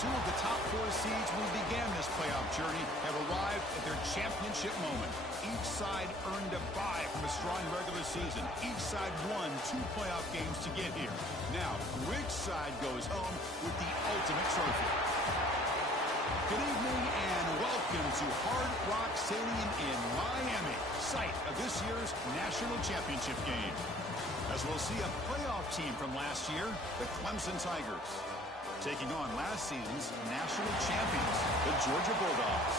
Two of the top four seeds when we began this playoff journey have arrived at their championship moment. Each side earned a bye from a strong regular season. Each side won 2 playoff games to get here. Now, which side goes home with the ultimate trophy? Good evening and welcome to Hard Rock Stadium in Miami, site of this year's national championship game. As we'll see a playoff team from last year, the Clemson Tigers, taking on last season's national champions, the Georgia Bulldogs.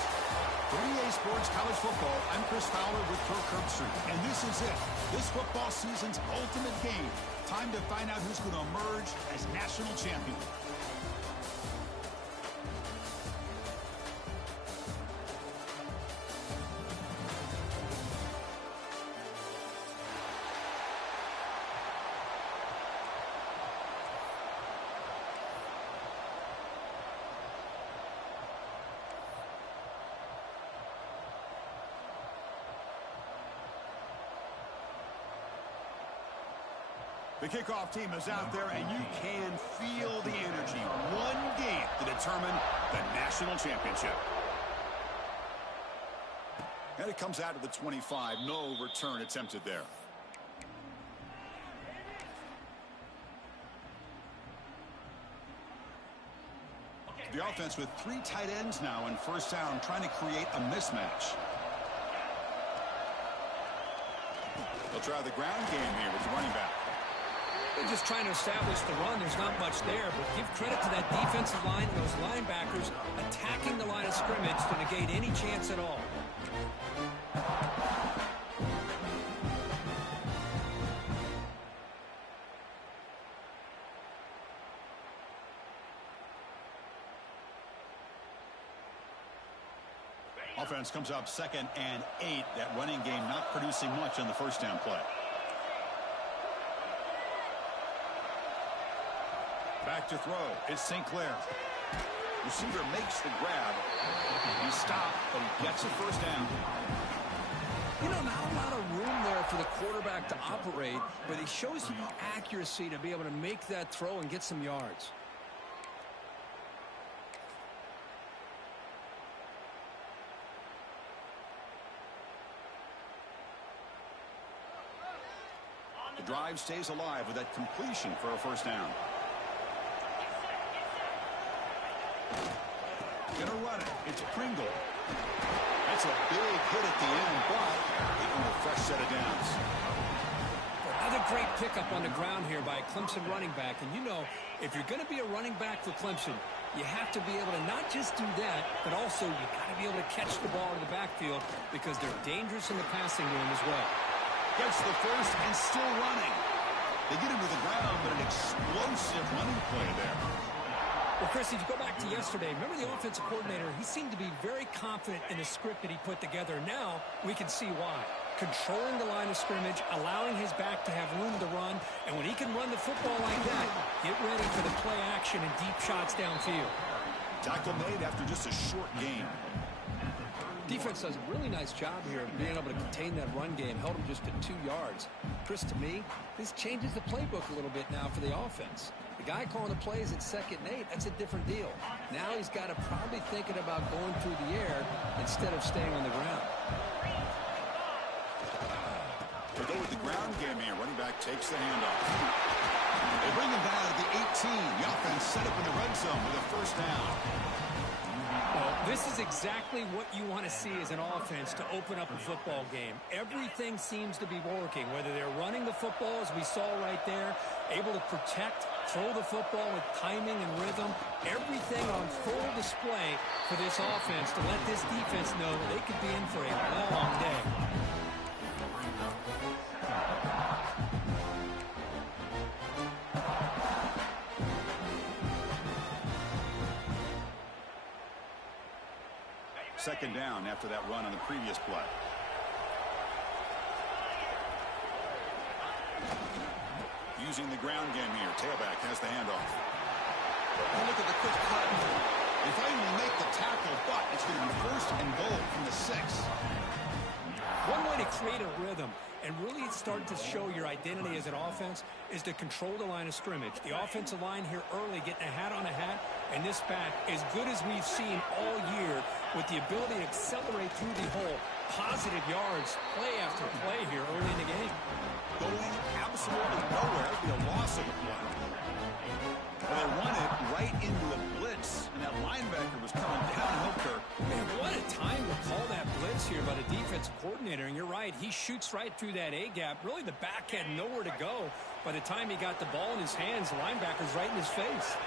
For EA Sports College Football, I'm Chris Fowler with Kirk Herbstreit, and this is it. This football season's ultimate game. Time to find out who's going to emerge as national champion. The kickoff team is out there, and you can feel the energy. One game to determine the national championship. And it comes out of the 25. No return attempted there. The offense with 3 tight ends now in first down, trying to create a mismatch. They'll try the ground game here with the running back. They're just trying to establish the run. There's not much there, but give credit to that defensive line and those linebackers attacking the line of scrimmage to negate any chance at all. Offense comes up 2nd and 8. That running game not producing much on the first down play. Back to throw. It's Sinclair. Receiver makes the grab. He stopped, but he gets a first down. You know, not a lot of room there for the quarterback to operate, but he shows you the accuracy to be able to make that throw and get some yards. The drive stays alive with that completion for a first down. Gonna run it. It's Pringle. That's a big hit at the end, but they earn a fresh set of downs. Another great pickup on the ground here by a Clemson running back. And you know, if you're going to be a running back for Clemson, you have to be able to not just do that, but also you got to be able to catch the ball in the backfield because they're dangerous in the passing game as well. Gets the first and still running. They get him to the ground, but an explosive running play there. Well, Chris, if you go back to yesterday, remember the offensive coordinator, he seemed to be very confident in the script that he put together. Now we can see why. Controlling the line of scrimmage, allowing his back to have room to run, and when he can run the football like that, get ready for the play action and deep shots downfield. Tackle made after just a short gain. Defense does a really nice job here of being able to contain that run game. Held him just to 2 yards. Chris, to me, this changes the playbook a little bit now for the offense. The guy calling the plays at 2nd and 8, that's a different deal. Now he's got to probably thinking about going through the air instead of staying on the ground. To go with the ground game here, running back takes the handoff. They bring him down to the 18. The offense set up in the red zone with a first down. Well, this is exactly what you want to see as an offense to open up a football game. Everything seems to be working, whether they're running the football, as we saw right there, able to protect, throw the football with timing and rhythm, everything on full display for this offense to let this defense know they could be in for a long day. Second down after that run on the previous play. Using the ground game here. Tailback has the handoff. And look at the quick cut. If I even make the tackle, but it's going to be 1st and goal from the 6. One way to create a rhythm and really start to show your identity as an offense is to control the line of scrimmage. The offensive line here early getting a hat on a hat, and this back, as good as we've seen all year, with the ability to accelerate through the hole, positive yards, play after play here early in the game. Going absolutely nowhere. It'll be a loss of the play. Well, they run it right into a blitz, and that linebacker was coming downhill, Kirk. Man, what a time to call that blitz here by the defensive coordinator. And you're right, he shoots right through that A-gap. Really, the back had nowhere to go. By the time he got the ball in his hands, the linebacker's right in his face.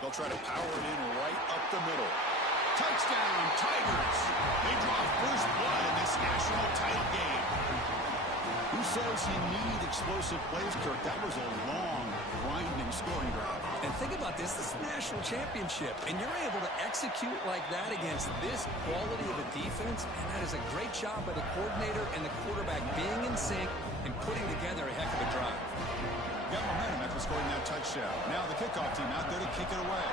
They'll try to power it in right up the middle. Touchdown, Tigers! They draw first blood in this national title game. Who says you need explosive plays, Kirk? That was a long, grinding scoring drive. And think about this. This is a national championship, and you're able to execute like that against this quality of a defense, and that is a great job by the coordinator and the quarterback being in sync and putting together a heck of a drive. Got momentum after scoring that touchdown. Now the kickoff team out there to kick it away.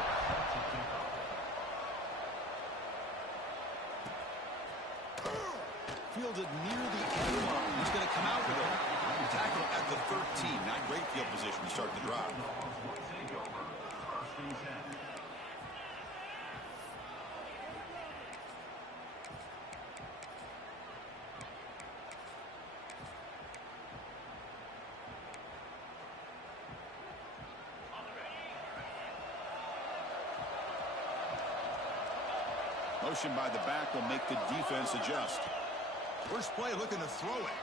Fielded near the end line. He's going to come out with it. Tackle at the 13. Not great field position to start the drive. Motion by the back will make the defense adjust. First play looking to throw it.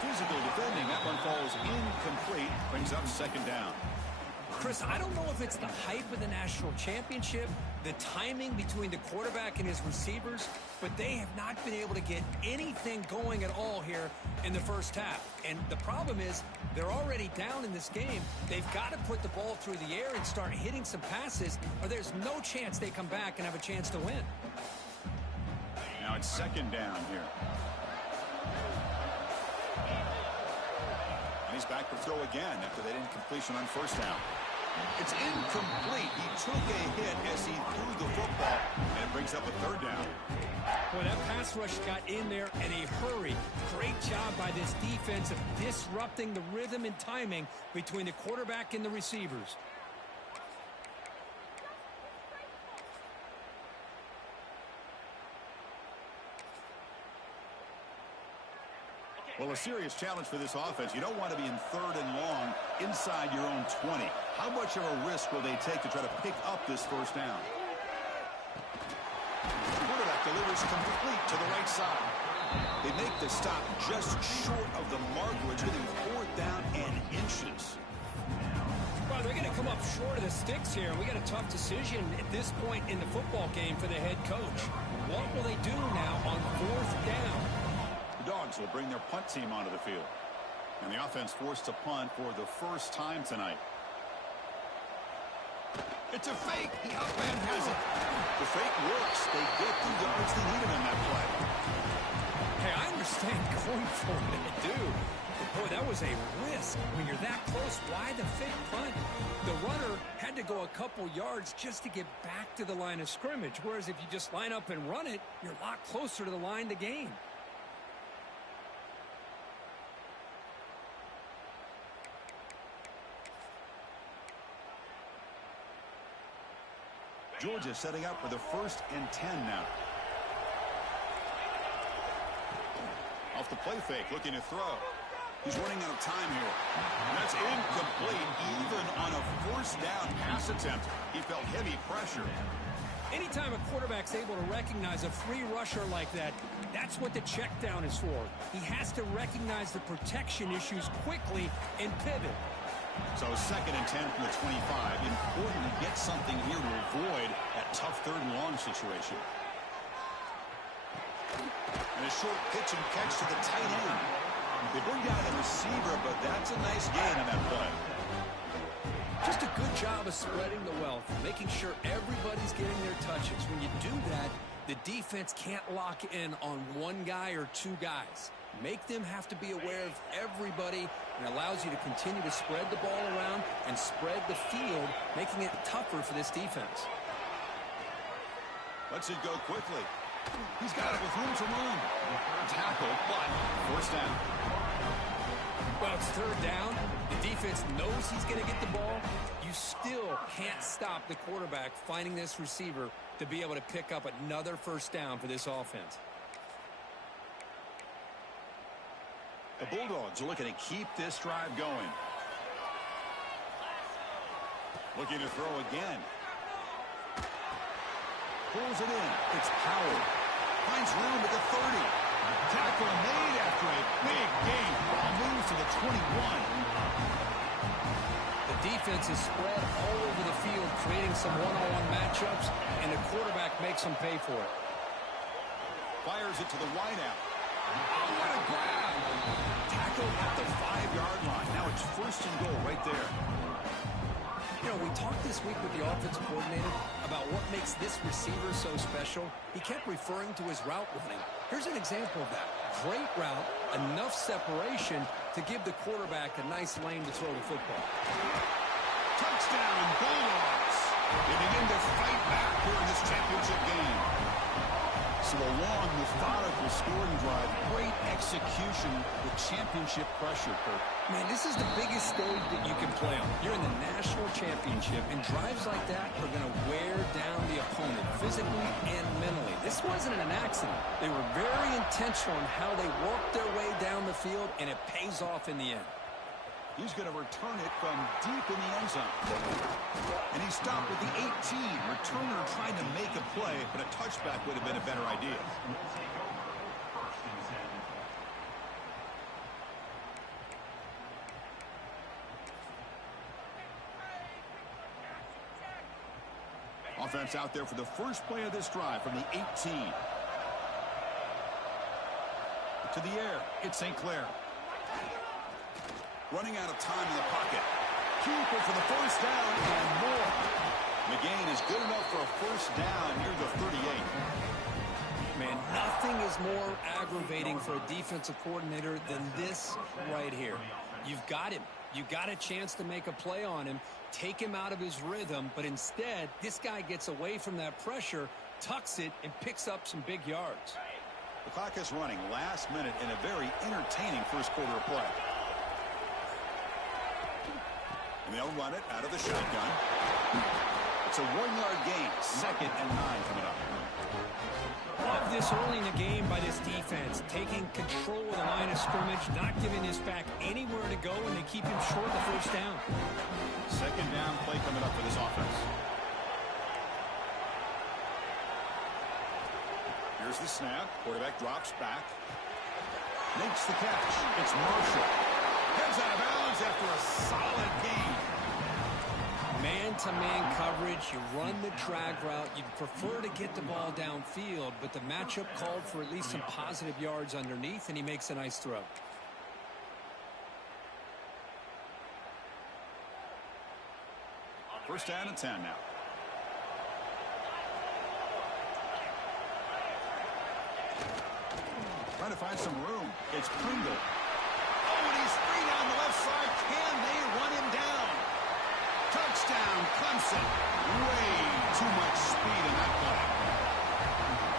Physical defending. That one falls incomplete. Brings up second down. Chris, I don't know if it's the hype of the national championship, the timing between the quarterback and his receivers, but they have not been able to get anything going at all here in the first half. And the problem is they're already down in this game. They've got to put the ball through the air and start hitting some passes, or there's no chance they come back and have a chance to win. Now it's second down here. And he's back to throw again after that incompletion on first down. It's incomplete. He took a hit as he threw the football, and it brings up a third down. Boy, that pass rush got in there in a hurry. Great job by this defense of disrupting the rhythm and timing between the quarterback and the receivers. Well, a serious challenge for this offense. You don't want to be in third and long inside your own 20. How much of a risk will they take to try to pick up this first down? Quarterback delivers complete to the right side. They make the stop just short of the mark, which is fourth down and inches. Well, they're going to come up short of the sticks here. We got a tough decision at this point in the football game for the head coach. What will they do now on fourth down? The Dogs will bring their punt team onto the field. And the offense forced to punt for the first time tonight. It's a fake. The up man has it. The fake works. They get the yards they needed on that play. Hey, I understand going for it. I do. But boy, that was a risk. When you're that close, why the fake punt? The runner had to go a couple yards just to get back to the line of scrimmage. Whereas if you just line up and run it, you're a lot closer to the line to gain. Georgia setting up for the 1st and 10 now. Off the play fake, looking to throw. He's running out of time here. And that's incomplete. Even on a first down pass attempt, he felt heavy pressure. Anytime a quarterback's able to recognize a free rusher like that, that's what the check down is for. He has to recognize the protection issues quickly and pivot. So 2nd and 10 from the 25. Important to get something here to avoid that tough third and long situation. And a short pitch and catch to the tight end. They bring down the receiver, but that's a nice gain on that play. Just a good job of spreading the wealth, making sure everybody's getting their touches. When you do that, the defense can't lock in on one guy or two guys. Make them have to be aware of everybody, and allows you to continue to spread the ball around and spread the field, making it tougher for this defense. Lets it go quickly. He's got it with room to run. Tackle, but first down. Well, it's third down. The defense knows he's going to get the ball. You still can't stop the quarterback finding this receiver to be able to pick up another first down for this offense. The Bulldogs are looking to keep this drive going. Looking to throw again. Pulls it in. It's Howard. Finds room at the 30. Tackle made after a big gain. Ball moves to the 21. The defense is spread all over the field, creating some one-on-one matchups, and the quarterback makes them pay for it. Fires it to the wideout. Oh, what a grab! Tackle at the 5-yard line. Now it's first and goal right there. You know, we talked this week with the offensive coordinator about what makes this receiver so special. He kept referring to his route running. Here's an example of that. Great route, enough separation to give the quarterback a nice lane to throw the football. Touchdown, Bulldogs. They begin to fight back here in this championship game. So a long, methodical scoring drive. Great execution with championship pressure, Kirk. Man, this is the biggest stage that you can play on. You're in the national championship, and drives like that are going to wear down the opponent physically and mentally. This wasn't an accident. They were very intentional in how they worked their way down the field, and it pays off in the end. He's going to return it from deep in the end zone. And he stopped with the 18. Returner trying to make a play, but a touchback would have been a better idea. Offense out there for the first play of this drive from the 18. To the air, it's St. Clair. Running out of time in the pocket. Keeper for the first down and more. McGain is good enough for a first down near the 38. Man, nothing is more aggravating for a defensive coordinator than this right here. You've got him. You got a chance to make a play on him, take him out of his rhythm, but instead, this guy gets away from that pressure, tucks it, and picks up some big yards. The clock is running last minute in a very entertaining first quarter of play. And they'll run it out of the shotgun. It's a 1-yard gain. 2nd and 9 coming up. Love this early in the game by this defense, taking control of the line of scrimmage, not giving this back anywhere to go, and they keep him short of the first down. 2nd down play coming up for this offense. Here's the snap. Quarterback drops back. Makes the catch. It's Marshall. Heads out of bounds after a solid gain. Man-to-man coverage, you run the drag route. You'd prefer to get the ball downfield, but the matchup called for at least some positive yards underneath, and he makes a nice throw. First down and 10 now. Trying to find some room. It's Pringle. Oh, and he's free down the left side. Can they run him down? Touchdown, Clemson. Way too much speed in that play.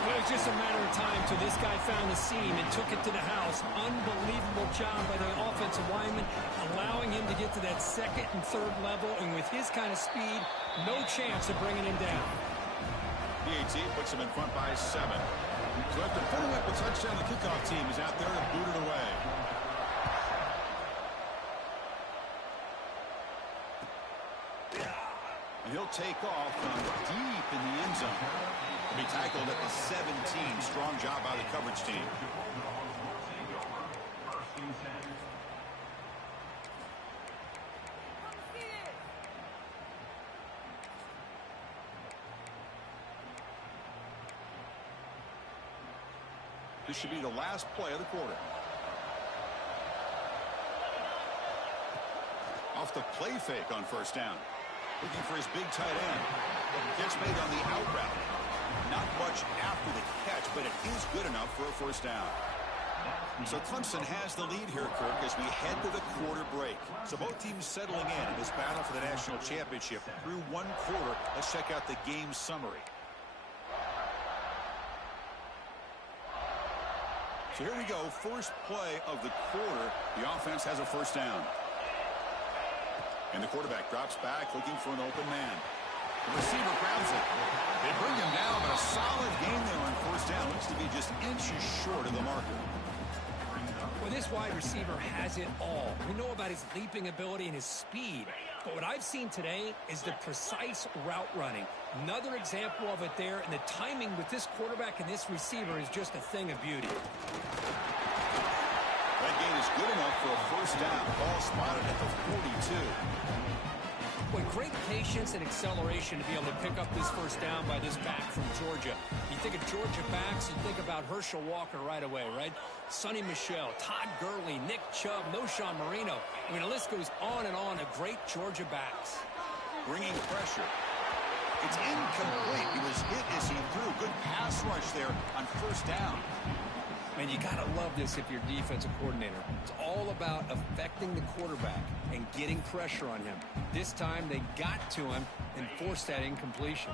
Well, it was just a matter of time till this guy found the seam and took it to the house. Unbelievable job by the offensive lineman, allowing him to get to that 2nd and 3rd level, and with his kind of speed, no chance of bringing him down. PAT puts him in front by 7. So after putting up a touchdown, the kickoff team is out there to boot it away. And he'll take off from deep in the end zone. He'll be tackled at the 17. Strong job by the coverage team. This should be the last play of the quarter. Off the play fake on first down. Looking for his big tight end. Catch made on the out route. Not much after the catch, but it is good enough for a first down. So Clemson has the lead here, Kirk, as we head to the quarter break. So both teams settling in this battle for the national championship through one quarter. Let's check out the game summary. So here we go, first play of the quarter. The offense has a first down. And the quarterback drops back looking for an open man. The receiver grabs it. They bring him down, but a solid game there on first down. Looks to be just inches short of the marker. Well, this wide receiver has it all. We know about his leaping ability and his speed. But what I've seen today is the precise route running. Another example of it there, and the timing with this quarterback and this receiver is just a thing of beauty. That gain is good enough for a first down. Ball spotted at the 42. Boy, great patience and acceleration to be able to pick up this first down by this back from Georgia. You think of Georgia backs, you think about Herschel Walker right away, right? Sonny Michel, Todd Gurley, Nick Chubb, Knowshon Moreno. I mean, the list goes on and on of great Georgia backs. Bringing pressure. It's incomplete. He was hit as he threw. Good pass rush there on first down. Man, you got to love this if you're defensive coordinator. It's all about affecting the quarterback and getting pressure on him. This time they got to him and forced that incompletion.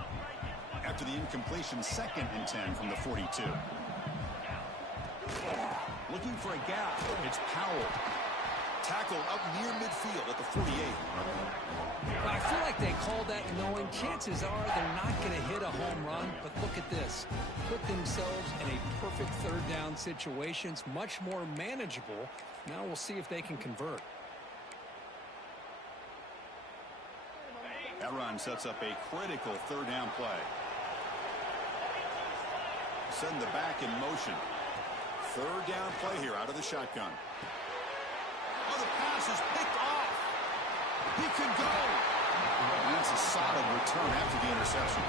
After the incompletion, 2nd and 10 from the 42. Looking for a gap. It's Powell. Tackle up near midfield at the 48. But I feel like they called that knowing chances are they're not going to hit a home run. But look at this. Put themselves in a perfect third down situation. It's much more manageable. Now we'll see if they can convert. That run sets up a critical third down play. Send the back in motion. Third down play here out of the shotgun. Oh, the pass is picked off. He could go. And that's a solid return after the interception.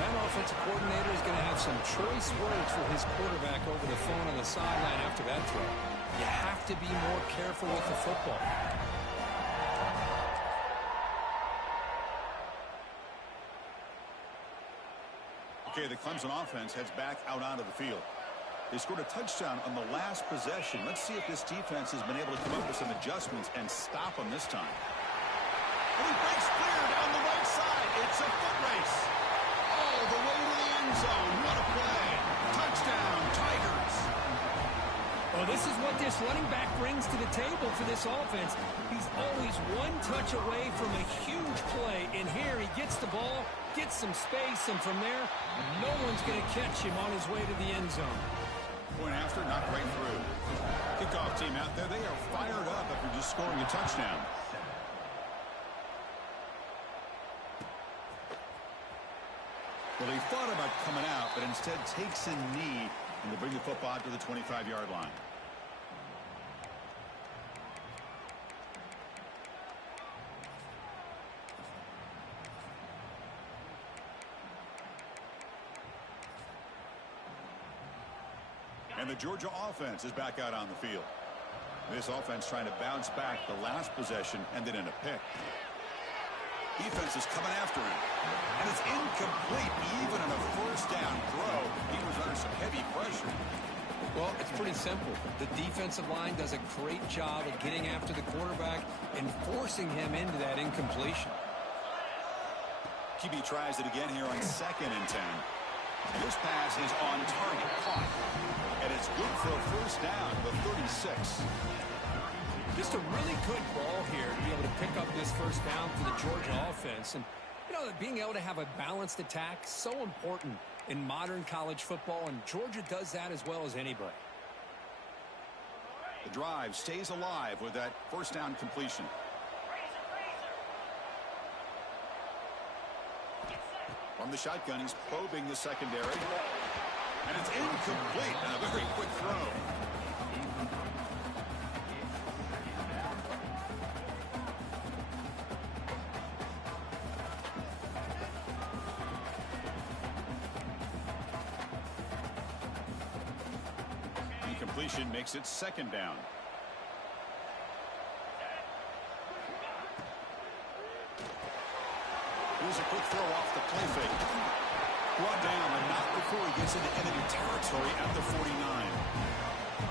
That offensive coordinator is going to have some choice words for his quarterback over the phone on the sideline after that throw. You have to be more careful with the football. Okay, the Clemson offense heads back out onto the field. They scored a touchdown on the last possession. Let's see if this defense has been able to come up with some adjustments and stop them this time. And he breaks clear down the right side. It's a foot race. All the way to the end zone. What a play. Touchdown, Tigers. Well, this is what this running back brings to the table for this offense. He's always one touch away from a huge play. And here he gets the ball, gets some space, and from there, no one's going to catch him on his way to the end zone. Point after, knocked right through. Kickoff team out there. They are fired up after just scoring a touchdown. Well, he thought about coming out, but instead takes a knee and to bring the football out to the 25-yard line. And the Georgia offense is back out on the field. This offense trying to bounce back. The last possession ended in a pick. Defense is coming after him. And it's incomplete. Even on a first down throw, he was under some heavy pressure. Well, it's pretty simple. The defensive line does a great job of getting after the quarterback and forcing him into that incompletion. QB tries it again here on 2nd and 10. This pass is on target, caught. And it's good for a first down, the 36. Just a really good ball here to be able to pick up this first down for the Georgia offense. And, you know, being able to have a balanced attack, so important in modern college football, and Georgia does that as well as anybody. The drive stays alive with that first down completion. From the shotgun, he's probing the secondary. And it's incomplete. And a very quick throw. Incompletion makes it 2nd down. Here's a quick throw off the play fake. Brought down, but not before he gets into enemy territory at the 49.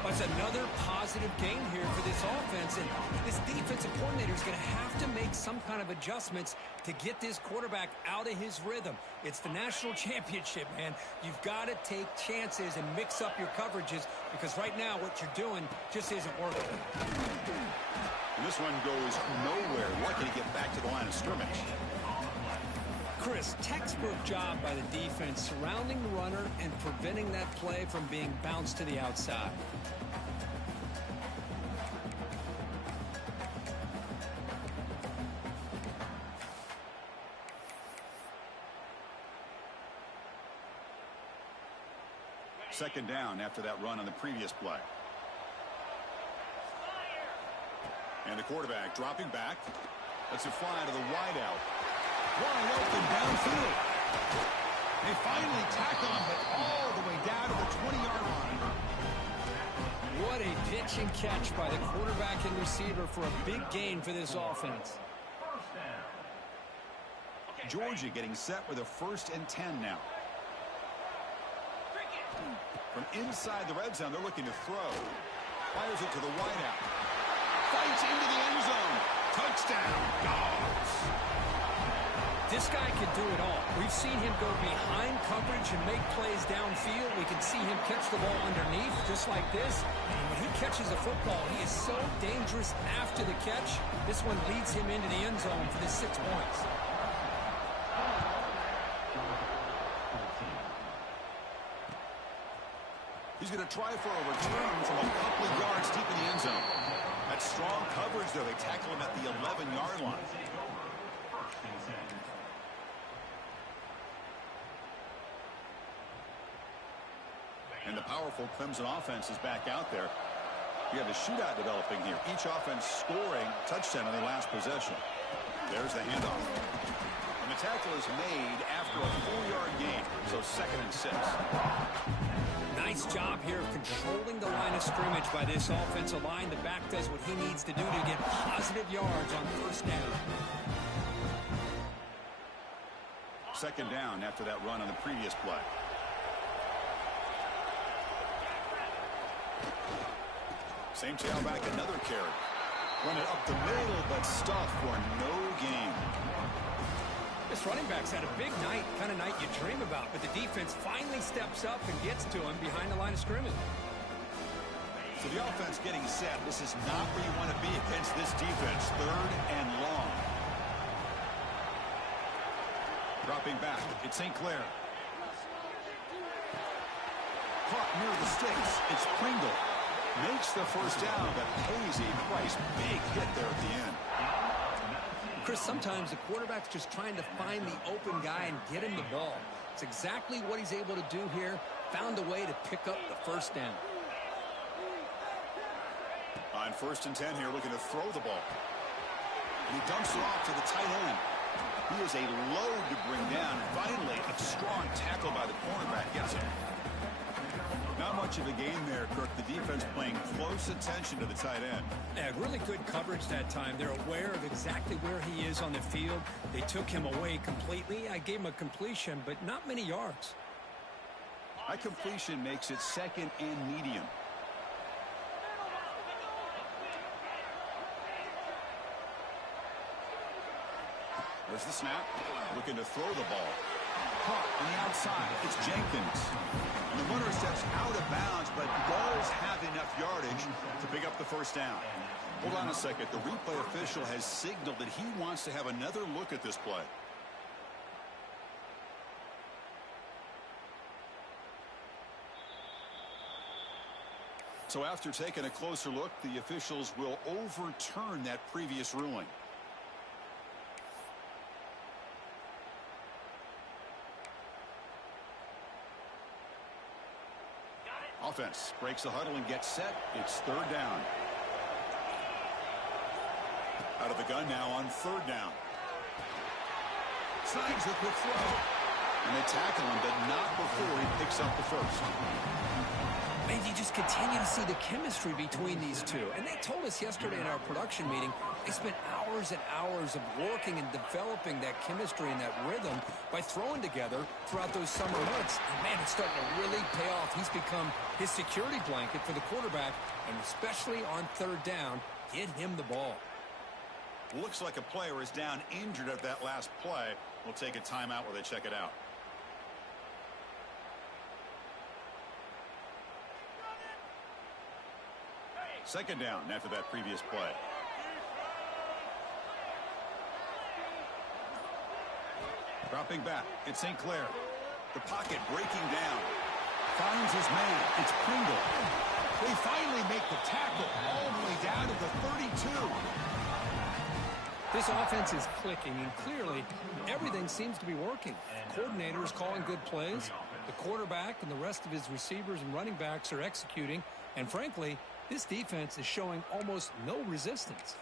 That's another positive positive gain here for this offense, and this defensive coordinator is going to have to make some kind of adjustments to get this quarterback out of his rhythm. It's the national championship, man. You've got to take chances and mix up your coverages, because right now what you're doing just isn't working. And this one goes nowhere. Lucky to get back to the line of scrimmage. Chris, textbook job by the defense surrounding the runner and preventing that play from being bounced to the outside. Second down after that run on the previous play. And the quarterback dropping back. Lets it fly to the wideout. Wide open downfield. They finally tackle him, but all the way down to the 20-yard line. What a pitch and catch by the quarterback and receiver for a big gain for this offense. Georgia getting set with a 1st and 10 now. From inside the red zone, they're looking to throw. Fires it to the wideout. Fights into the end zone. Touchdown, Dogs. This guy can do it all. We've seen him go behind coverage and make plays downfield. We can see him catch the ball underneath just like this. And when he catches a football, he is so dangerous after the catch. This one leads him into the end zone for the 6 points. He's going to try for a return from a couple of yards deep in the end zone. That's strong coverage, though. They tackle him at the 11-yard line. And the powerful Clemson offense is back out there. You have a shootout developing here. Each offense scoring a touchdown on their last possession. There's the handoff. And the tackle is made after a 4-yard gain. So 2nd and 6. Nice job here of controlling the line of scrimmage by this offensive line. The back does what he needs to do to get positive yards on 1st down. 2nd down after that run on the previous play. Same tailback, another carry. Run it up the middle, but stuffed for no gain. This running back's had a big night, kind of night you dream about, but the defense finally steps up and gets to him behind the line of scrimmage. So the offense getting set. This is not where you want to be against this defense. 3rd and long. Dropping back, it's St. Clair. Caught near the sticks. It's Pringle. Makes the 1st down, but pays a price. Big hit there at the end. Chris, sometimes the quarterback's just trying to find the open guy and get him the ball. It's exactly what he's able to do here. Found a way to pick up the 1st down. On 1st and 10 here, looking to throw the ball. And he dumps it off to the tight end. He is a load to bring down. And finally, a strong tackle by the cornerback gets him. Not much of a game there, Kirk. The defense paying close attention to the tight end. Yeah, really good coverage that time. They're aware of exactly where he is on the field. They took him away completely. I gave him a completion, but not many yards. A completion makes it 2nd and medium. There's the snap. Looking to throw the ball. Caught on the outside. It's Jenkins. And the runner steps out of bounds, but does have enough yardage to pick up the 1st down. Hold on a second. The replay official has signaled that he wants to have another look at this play. So after taking a closer look, the officials will overturn that previous ruling. Offense breaks the huddle and gets set. It's 3rd down. Out of the gun now on 3rd down. Slides the quick throw. And they tackle him, but not before he picks up the 1st. Man, you just just continue to see the chemistry between these two. And they told us yesterday in our production meeting, they spent hours and hours of working and developing that chemistry and that rhythm by throwing together throughout those summer months. And, man, it's starting to really pay off. He's become his security blanket for the quarterback, and especially on third down, get him the ball. Looks like a player is down injured at that last play. We'll take a timeout while they check it out. Second down after that previous play. Dropping back, it's St. Clair. The pocket breaking down. Finds his man. It's Pringle. They finally make the tackle all the way down to the 32. This offense is clicking, and clearly everything seems to be working. Coordinators calling good plays. The quarterback and the rest of his receivers and running backs are executing. And frankly, this defense is showing almost no resistance.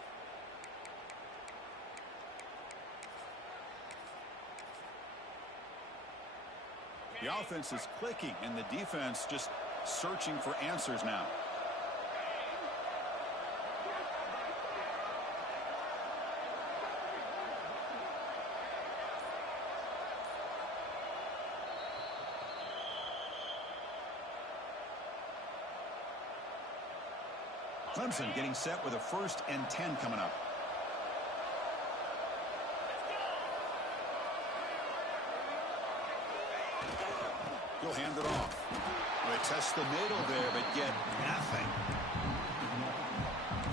The offense is clicking, and the defense just searching for answers now. Clemson getting set with a 1st and 10 coming up. He'll hand it off. They test the middle there, but get nothing.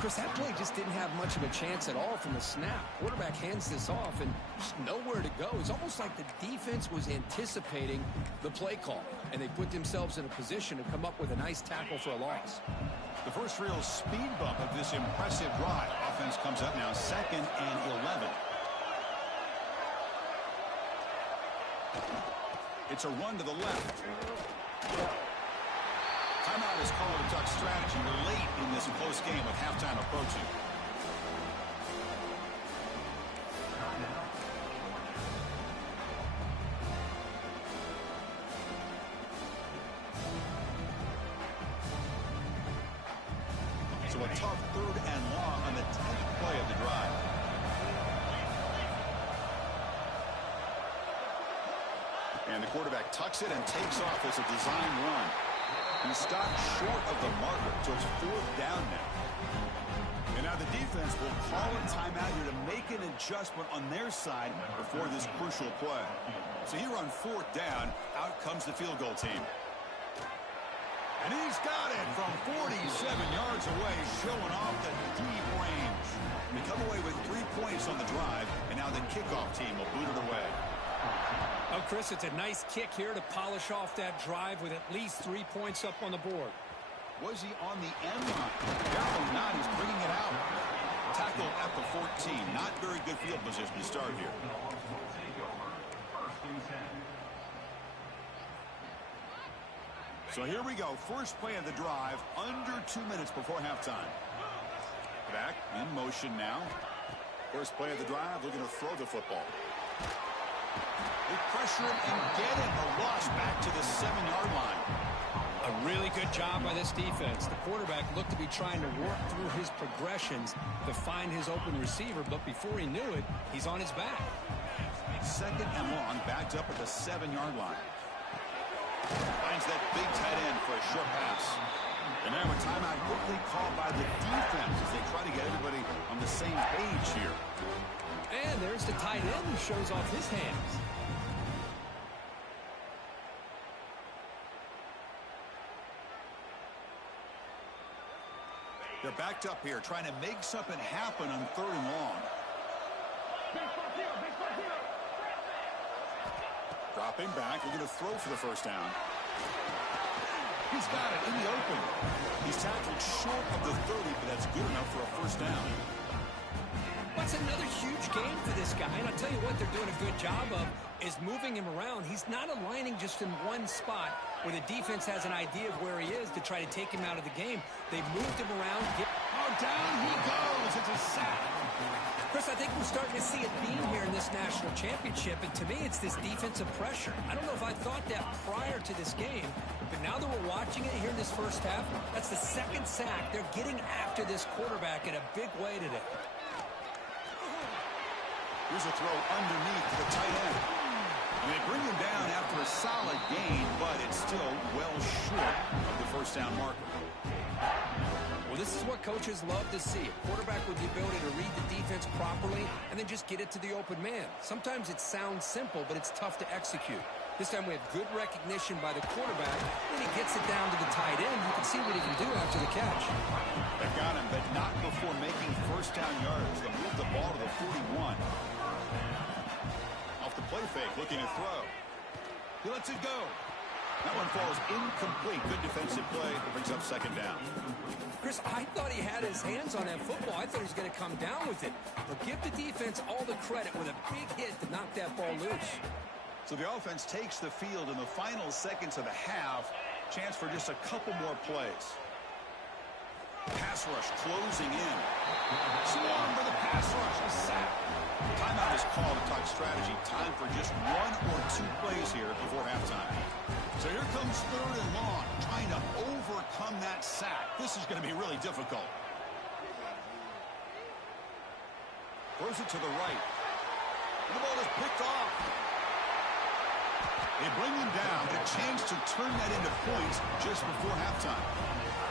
Chris, that play just didn't have much of a chance at all from the snap. Quarterback hands this off and just nowhere to go. It's almost like the defense was anticipating the play call, and they put themselves in a position to come up with a nice tackle for a loss. The first real speed bump of this impressive drive. Offense comes up now 2nd and 11. It's a run to the left. Timeout is called to duck strategy. We're late in this close game with halftime approaching. So a tough 3rd and long on the 10th play of the drive. And the quarterback tucks it and takes off as a design run. He's stopped short of the marker, so it's 4th down now. And now the defense will call a timeout here to make an adjustment on their side before this crucial play. So here on 4th down, out comes the field goal team. And he's got it from 47 yards away, showing off the deep range. They come away with 3 points on the drive, and now the kickoff team will boot it away. Oh, Chris, it's a nice kick here to polish off that drive with at least 3 points up on the board. Was he on the end line? Apparently not. He's bringing it out. Tackled at the 14. Not very good field position to start here. So here we go. First play of the drive, under 2 minutes before halftime. Back in motion now. First play of the drive, looking to throw the football. They pressure him and get him. A loss back to the 7-yard line. A really good job by this defense. The quarterback looked to be trying to work through his progressions to find his open receiver, but before he knew it, he's on his back. 2nd and long, backed up at the 7-yard line. Finds that big tight end for a short pass. And now a timeout quickly called by the defense as they try to get everybody on the same page here. And there's the tight end who shows off his hands. They're backed up here, trying to make something happen on 3rd and long. Dropping back, looking to throw for the first down. He's got it in the open. He's tackled short of the 30, but that's good enough for a first down. That's another huge game for this guy, and I'll tell you what they're doing a good job of is moving him around. He's not aligning just in one spot where the defense has an idea of where he is to try to take him out of the game. They've moved him around. Oh, down he goes. It's a sack. Chris, I think we're starting to see a theme here in this national championship, and to me, it's this defensive pressure. I don't know if I thought that prior to this game, but now that we're watching it here in this first half, that's the second sack. They're getting after this quarterback in a big way today. Here's a throw underneath to the tight end. And they bring him down after a solid gain, but it's still well short of the first down marker. Well, this is what coaches love to see. A quarterback with the ability to read the defense properly and then just get it to the open man. Sometimes it sounds simple, but it's tough to execute. This time we have good recognition by the quarterback. When he gets it down to the tight end, you can see what he can do after the catch. They've got him, but not before making first down yards. They'll move the ball to the 41. Off the play fake, looking to throw. He lets it go. That one falls incomplete. Good defensive play. Brings up second down. Chris, I thought he had his hands on that football. I thought he was going to come down with it. But give the defense all the credit with a big hit to knock that ball loose. So the offense takes the field in the final seconds of the half. Chance for just a couple more plays. Pass rush closing in. Swarm for the pass rush. A sack. Timeout is called to talk strategy. Time for just one or two plays here before halftime. So here comes third and long, trying to overcome that sack. This is going to be really difficult. Throws it to the right. And the ball is picked off. They bring him down. A chance to turn that into points just before halftime.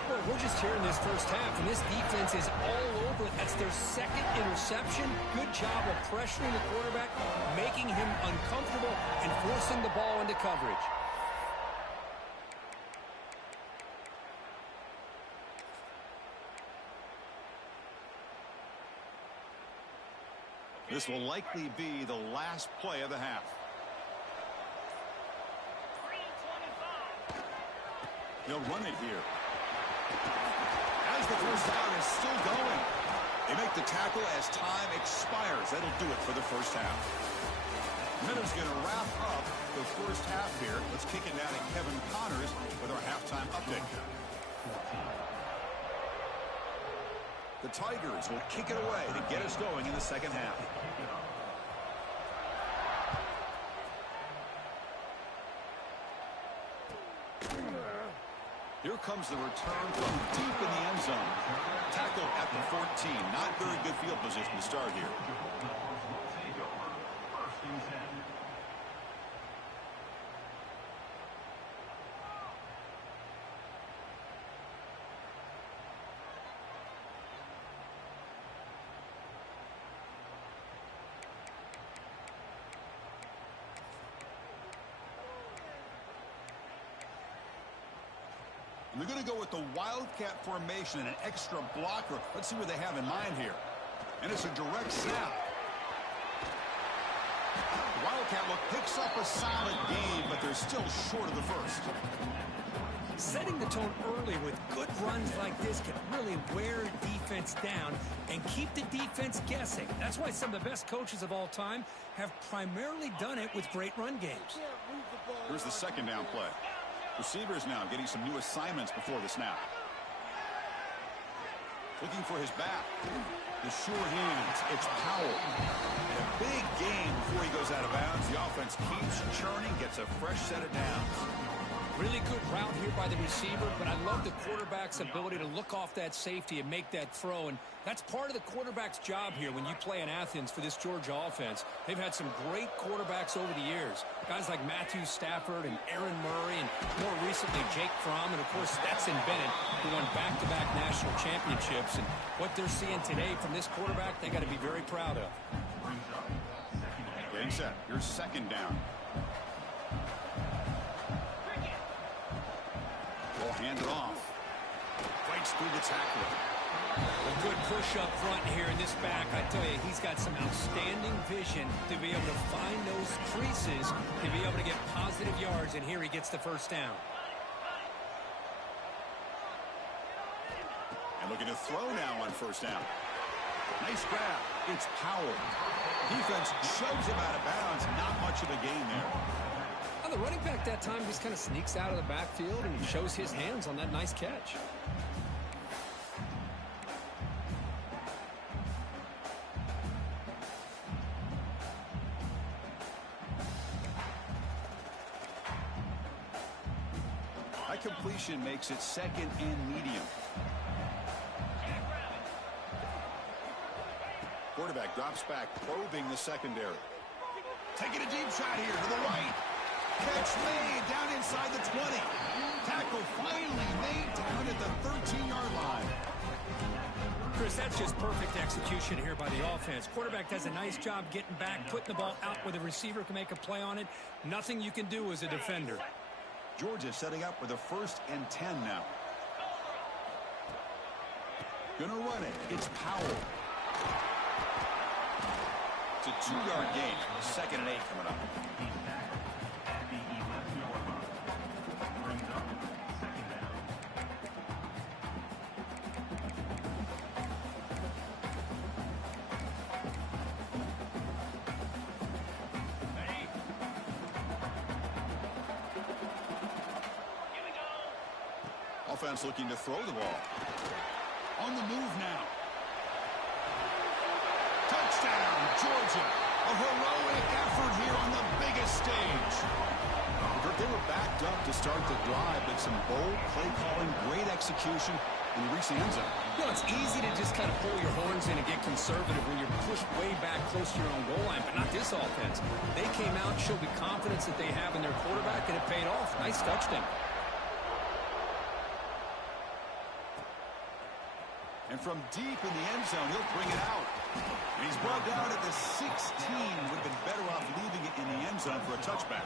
Well, we're just here in this first half, and this defense is all over it. That's their second interception. Good job of pressuring the quarterback, making him uncomfortable, and forcing the ball into coverage. This will likely be the last play of the half. They'll run it here. As the first down is still going. They make the tackle as time expires. That'll do it for the first half. Miller's going to wrap up the first half here. Let's kick it down to Kevin Connors with our halftime update. The Tigers will kick it away to get us going in the second half. Here comes the return from deep in the end zone. Tackled at the 14. Not very good field position to start here. And they're going to go with the Wildcat formation and an extra blocker. Let's see what they have in mind here. And it's a direct snap. The Wildcat look picks up a solid game, but they're still short of the first. Setting the tone early with good runs like this can really wear defense down and keep the defense guessing. That's why some of the best coaches of all time have primarily done it with great run games. Here's the second down play. Receivers now getting some new assignments before the snap. Looking for his back. The sure hands. It's Powell. And a big gain before he goes out of bounds. The offense keeps churning, gets a fresh set of downs. Really good route here by the receiver, but I love the quarterback's ability to look off that safety and make that throw. And that's part of the quarterback's job here when you play in Athens for this Georgia offense. They've had some great quarterbacks over the years. Guys like Matthew Stafford and Aaron Murray, and more recently Jake Fromm, and of course Stetson Bennett, who won back-to-back national championships. And what they're seeing today from this quarterback, they got to be very proud of. Getting set. Here's second down. Ball handed off. Fights through the tackle. A good push up front here in this back. I tell you, he's got some outstanding vision to be able to find those creases, to be able to get positive yards, and here he gets the first down. And looking to throw now on first down. Nice grab. It's Powell. Defense shoves him out of bounds. Not much of a gain there. Well, the running back that time just kind of sneaks out of the backfield and shows his hands on that nice catch. formation makes it second and medium. Quarterback drops back, probing the secondary. Taking a deep shot here to the right. Catch made down inside the 20. Tackle finally made down at the 13-yard line. Chris, that's just perfect execution here by the offense. Quarterback does a nice job getting back, putting the ball out where the receiver can make a play on it. Nothing you can do as a defender. Georgia setting up with a 1st and 10 now. Gonna run it. It's Powell. It's a 2-yard gain. 2nd and 8 coming up. Offense looking to throw the ball. On the move now. Touchdown, Georgia. A heroic effort here on the biggest stage. They were backed up to start the drive, but some bold play calling, great execution, and reach the end zone. You know, it's easy to just kind of pull your horns in and get conservative when you're pushed way back close to your own goal line, but not this offense. They came out, showed the confidence that they have in their quarterback, and it paid off. Nice touchdown. And from deep in the end zone, he'll bring it out. And he's brought down at the 16. Would have been better off leaving it in the end zone for a touchback.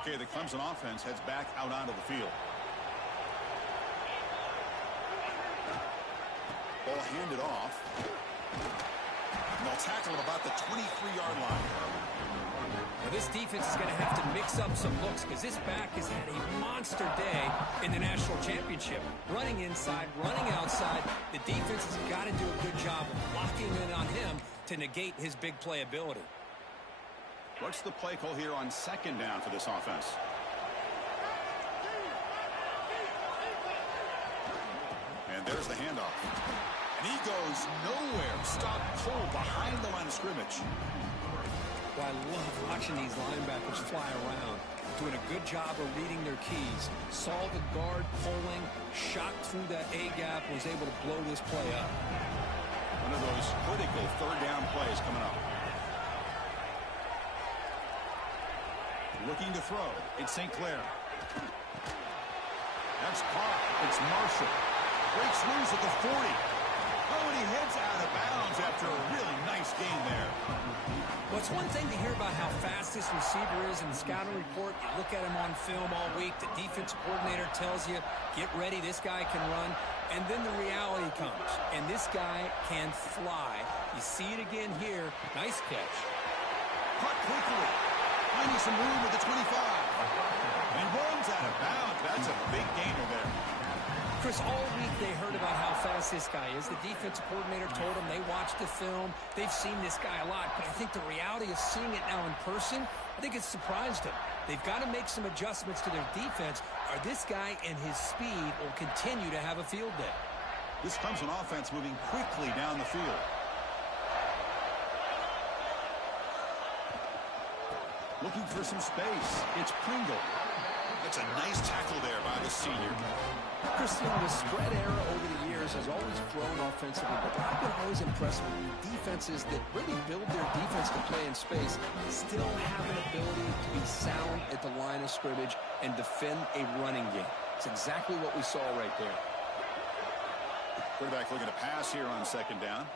Okay, the Clemson offense heads back out onto the field. Ball handed off. And they'll tackle him about the 23-yard line. Now this defense is going to have to mix up some looks because this back has had a monster day in the national championship. Running inside, running outside. The defense has got to do a good job of locking in on him to negate his big play ability. What's the play call here on 2nd down for this offense? And there's the handoff. And he goes nowhere. Stop cold behind the line of scrimmage. Well, I love watching these linebackers fly around. Doing a good job of reading their keys. Saw the guard pulling, shot through that A-gap, was able to blow this play up. One of those critical 3rd down plays coming up. Looking to throw. It's St. Clair. That's caught. It's Marshall. Breaks loose at the 40. Oh, and he heads out of bounds after a really nice gain there. Well, it's one thing to hear about how fast this receiver is in the scouting report. You look at him on film all week. The defensive coordinator tells you, get ready, this guy can run. And then the reality comes. And this guy can fly. You see it again here. Nice catch. Caught quickly. Finding some room at the 25. And he runs out of bounds. That's a big gainer there. Chris, all week they heard about how fast this guy is. The defensive coordinator told them they watched the film. They've seen this guy a lot. But I think the reality of seeing it now in person, I think it's surprised them. They've got to make some adjustments to their defense, or this guy and his speed will continue to have a field day. This Clemson offense moving quickly down the field. Looking for some space. It's Pringle. That's a nice tackle there by the senior. Christian, the spread era over the years has always grown offensively, but I've been always impressed with defenses that really build their defense to play in space, still have an ability to be sound at the line of scrimmage and defend a running game. It's exactly what we saw right there. Quarterback looking to pass here on 2nd down.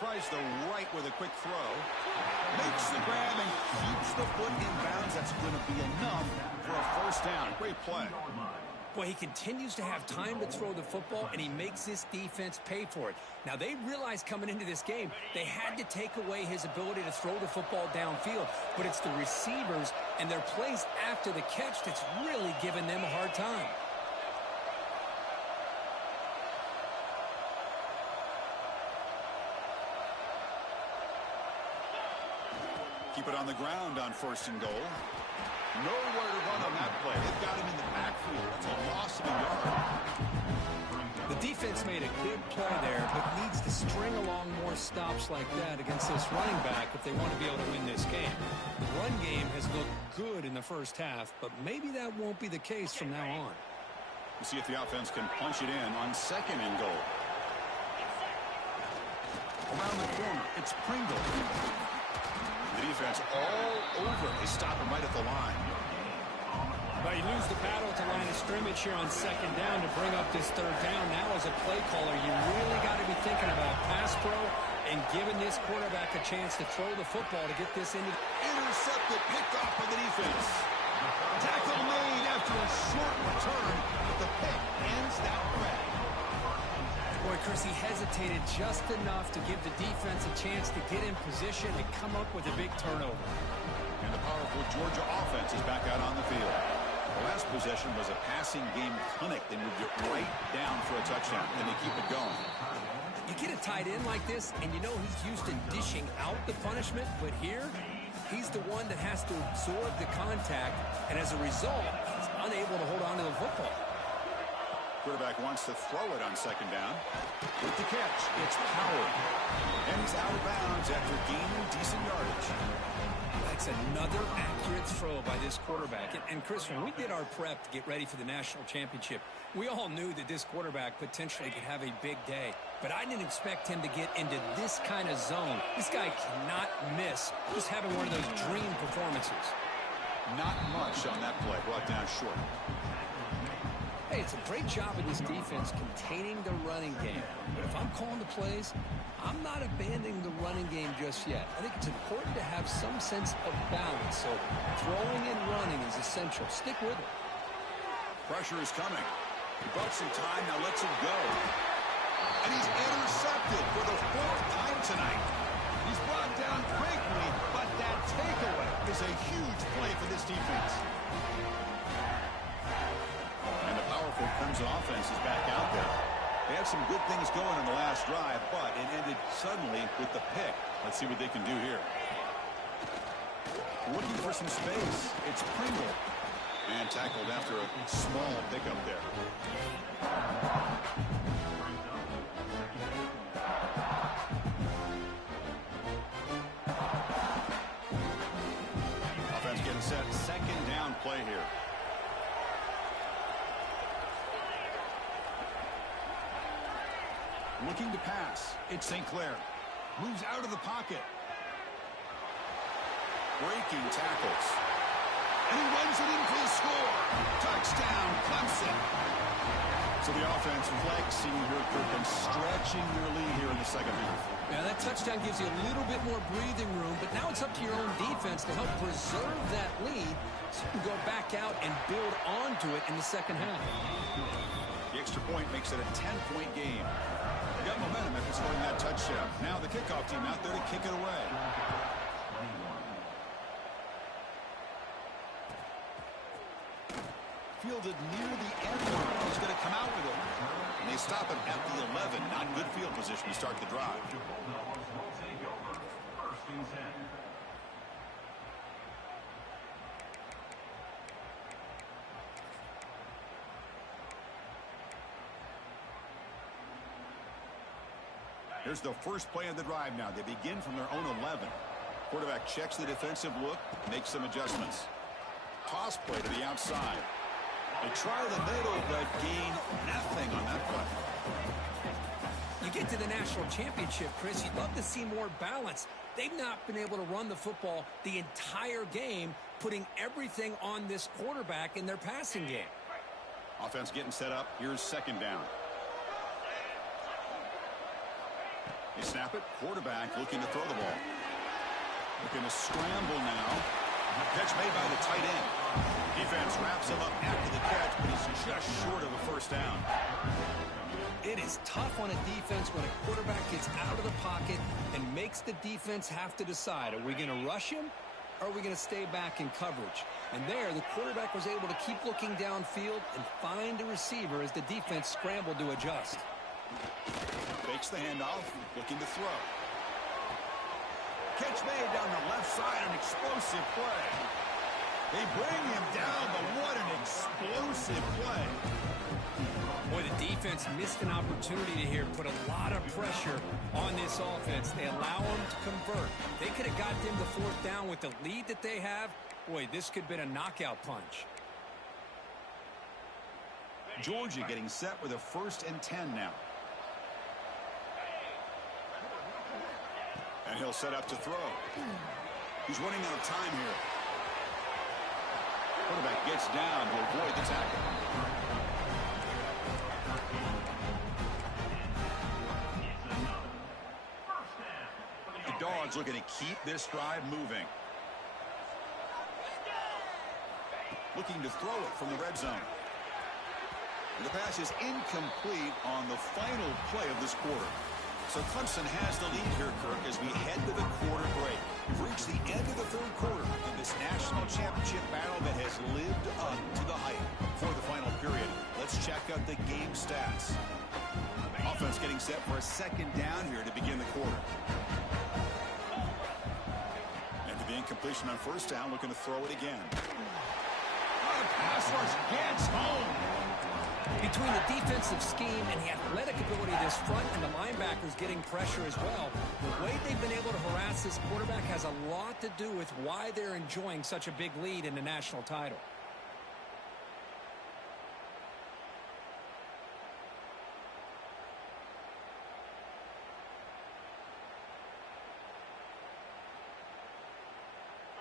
Tries the right with a quick throw. Makes the grab and keeps the foot in bounds. That's going to be enough for a 1st down. Great play. Boy, he continues to have time to throw the football, and he makes this defense pay for it. Now, they realized coming into this game, they had to take away his ability to throw the football downfield. But it's the receivers and their plays after the catch that's really giving them a hard time. Keep it on the ground on 1st and goal. Nowhere to run on that play. They've got him in the backfield. That's a loss of a yard. The Defense made a big play there, but needs to string along more stops like that against this running back if they want to be able to win this game. The run game has looked good in the first half, but maybe that won't be the case from now on. We'll see if the offense can punch it in on 2nd and goal. Around the corner, it's Pringle. The defense all over. They stop him right at the line. But you lose the battle at the line of scrimmage here on 2nd down to bring up this 3rd down. Now as a play caller, you really got to be thinking about pass pro and giving this quarterback a chance to throw the football to get this into. Intercepted, picked off by the defense. Tackle made after a short return, but the pick ends that threat. Boy, Chris, he hesitated just enough to give the defense a chance to get in position and come up with a big turnover. And the powerful Georgia offense is back out on the field. The last possession was a passing game clinic. They moved it right down for a touchdown, and they keep it going. You get a tight end like this, and you know he's used to dishing out the punishment, but here, he's the one that has to absorb the contact, and as a result, he's unable to hold on to the football. Quarterback wants to throw it on 2nd down. With the catch, it's Howard. And he's out of bounds after gaining decent yardage. That's another accurate throw by this quarterback. And Chris, when we did our prep to get ready for the national championship, we all knew that this quarterback potentially could have a big day. But I didn't expect him to get into this kind of zone. This guy cannot miss just having one of those dream performances. Not much on that play, brought down short. Hey, it's a great job of this defense containing the running game. But if I'm calling the plays, I'm not abandoning the running game just yet. I think it's important to have some sense of balance. So throwing and running is essential. Stick with it. Pressure is coming. He bought some time, now lets him go. And he's intercepted for the 4th time tonight. He's brought down quickly, but that takeaway is a huge play for this defense. And the powerful Crimson offense is back out there. They had some good things going on the last drive, but it ended suddenly with the pick. Let's see what they can do here. Looking for some space. It's Pringle. And tackled after a small pickup there. Offense getting set. 2nd down play here. Looking to pass. It's St. Clair. Moves out of the pocket. Breaking tackles. And he runs it in for the score. Touchdown, Clemson. So the offense flexing here, Kirk, and stretching their lead here in the 2nd half. Now that touchdown gives you a little bit more breathing room, but now it's up to your own defense to help preserve that lead so you can go back out and build onto it in the 2nd half. The extra point makes it a 10-point game. They got momentum after scoring that touchdown. Now the kickoff team out there to kick it away. Fielded near the end line. He's going to come out with it. And they stop him at the 11. Not good field position to start the drive. Here's the first play of the drive now. They begin from their own 11. Quarterback checks the defensive look, makes some adjustments. Toss play to the outside. They try the middle, but gain nothing on that play. You get to the national championship, Chris, you'd love to see more balance. They've not been able to run the football the entire game, putting everything on this quarterback in their passing game. Offense getting set up. Here's 2nd down. They snap it. Quarterback looking to throw the ball. Looking to scramble now. Catch made by the tight end. Defense wraps him up after the catch, but he's just short of a 1st down. It is tough on a defense when a quarterback gets out of the pocket and makes the defense have to decide, are we going to rush him or are we going to stay back in coverage? And there, the quarterback was able to keep looking downfield and find a receiver as the defense scrambled to adjust. Fakes the handoff, looking to throw. Catch made down the left side, an explosive play. They bring him down, but what an explosive play. Boy, the defense missed an opportunity here, put a lot of pressure on this offense. They allow them to convert. They could have got them to fourth down with the lead that they have. Boy, this could have been a knockout punch. Georgia getting set with a 1st and 10 now. And he'll set up to throw. He's running out of time here. Quarterback gets down to avoid the tackle. The Dogs looking to keep this drive moving. Looking to throw it from the red zone. The pass is incomplete on the final play of this quarter. So Clemson has the lead here, Kirk, as we head to the quarter break. We've reached the end of the 3rd quarter in this national championship battle that has lived up to the hype. For the final period, let's check out the game stats. Offense getting set for a 2nd down here to begin the quarter. And to the incompletion on 1st down, looking to throw it again. The pass rush gets home. Between the defensive scheme and the athletic ability of this front and the linebackers getting pressure as well, the way they've been able to harass this quarterback has a lot to do with why they're enjoying such a big lead in the national title.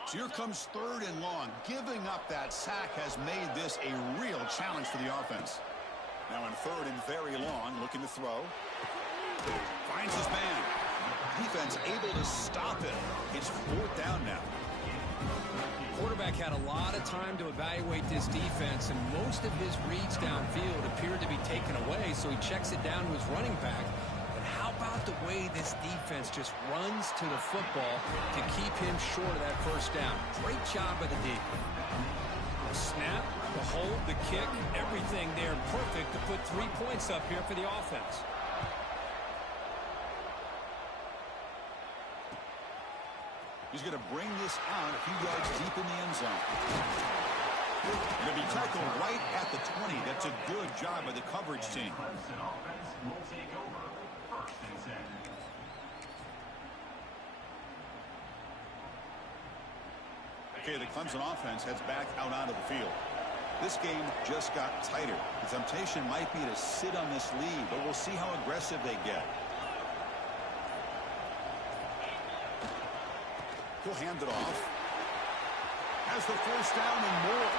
So here comes 3rd and long. Giving up that sack has made this a real challenge for the offense. Now in 3rd and very long, looking to throw. Finds his man. Defense able to stop it. It's 4th down now. Quarterback had a lot of time to evaluate this defense, and most of his reads downfield appeared to be taken away, so he checks it down to his running back. But how about the way this defense just runs to the football to keep him short of that 1st down? Great job by the D. The snap, the hold, the kick, everything there perfect to put 3 points up here for the offense. He's going to bring this out a few yards deep in the end zone. Going to be tackled right at the 20. That's a good job by the coverage team. Okay, the Clemson offense heads back out onto the field. This game just got tighter. The temptation might be to sit on this lead, but we'll see how aggressive they get. He'll hand it off. Has the 1st down and more.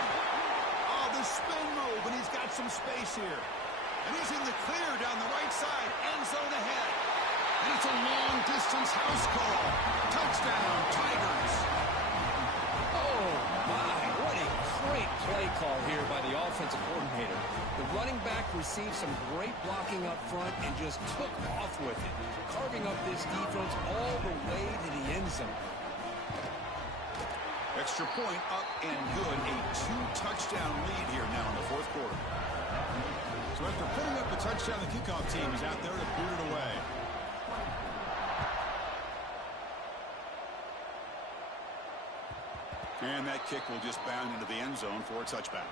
Oh, the spin move, and he's got some space here. And he's in the clear down the right side, end zone ahead. And it's a long-distance house call. Touchdown, Tigers. Oh, my, what a great play call here by the offensive coordinator. The running back received some great blocking up front and just took off with it, carving up this defense all the way to the end zone. Extra point up and good. A 2-touchdown lead here now in the 4th quarter. So after putting up the touchdown, the kickoff team is out there to boot it away. And that kick will just bound into the end zone for a touchback.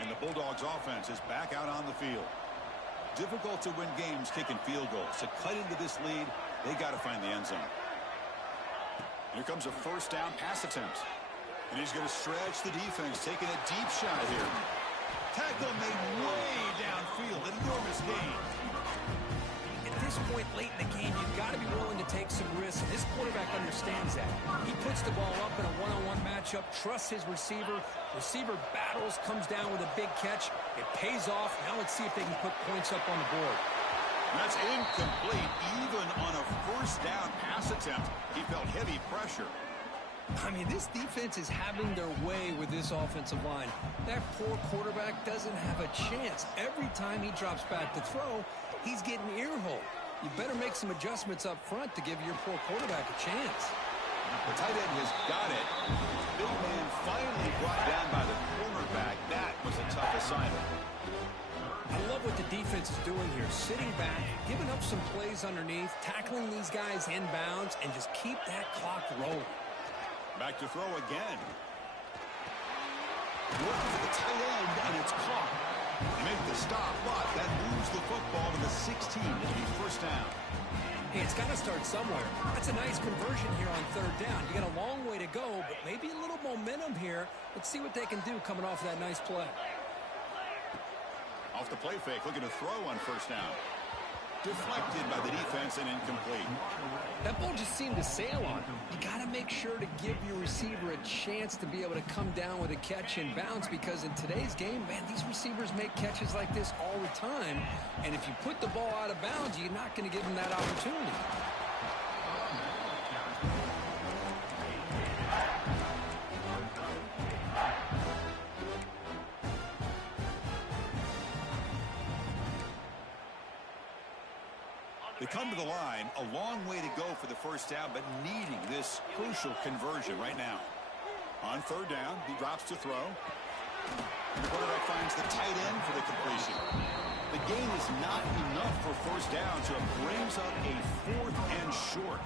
And the Bulldogs offense is back out on the field. Difficult to win games kicking field goals. To cut into this lead, they got to find the end zone. Here comes a 1st down pass attempt. And he's going to stretch the defense, taking a deep shot here. Tackle made way downfield. An enormous gain. At this point late in the game, you've got to be willing to take some risks. This quarterback understands that. He puts the ball up in a one-on-one matchup, trusts his receiver. Receiver battles, comes down with a big catch. It pays off. Now let's see if they can put points up on the board. That's incomplete. Even on a 1st down pass attempt, he felt heavy pressure. I mean, this defense is having their way with this offensive line. That poor quarterback doesn't have a chance. Every time he drops back to throw, he's getting ear-holed. You better make some adjustments up front to give your poor quarterback a chance. The tight end has got it. Big man finally brought down by the cornerback. That was a tough assignment. I love what the defense is doing here. Sitting back, giving up some plays underneath, tackling these guys inbounds, and just keep that clock rolling. Back to throw again. Looking for the tight end, and it's caught. They make the stop, but that moves the football to the 16. It'll be first down. Hey, it's got to start somewhere. That's a nice conversion here on third down. You got a long way to go, but maybe a little momentum here. Let's see what they can do coming off that nice play. Off the play fake, looking to throw on first down. Deflected by the defense and incomplete. That ball just seemed to sail on him. You got to make sure to give your receiver a chance to be able to come down with a catch and bounce, because in today's game, man, these receivers make catches like this all the time. And if you put the ball out of bounds, you're not going to give them that opportunity. They come to the line, a long way to go for the first down, but needing this crucial conversion right now. On third down, he drops to throw. And the quarterback finds the tight end for the completion. The gain is not enough for first down, so it brings up a 4th and short.